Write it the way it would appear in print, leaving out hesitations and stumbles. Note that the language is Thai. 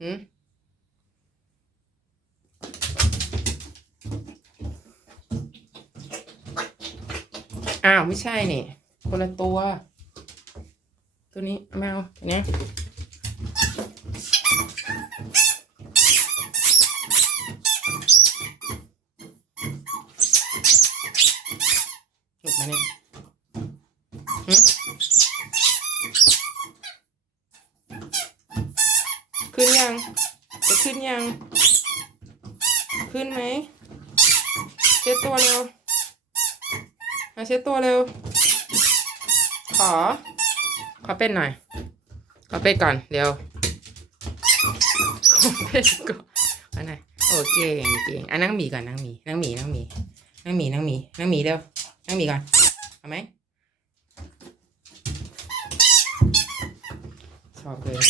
หืมอ้าวไม่ใช่นี่คนละตัวนี้แมวตัวนี้หลุดมาเนี่ยขึ้นยังจะขึ้นยังขึ้นไหมเช็ดตัวเร็วมาเช็ดตัวเร็วขอเป็นหน่อยขอเป็นก่อนเร็วขอเป็นก่อนอันไหนโอเคเก่งนั่งหมีก่อนนั่งหมีเร็วนั่งหมีก่อนเอาไหมชอบเลย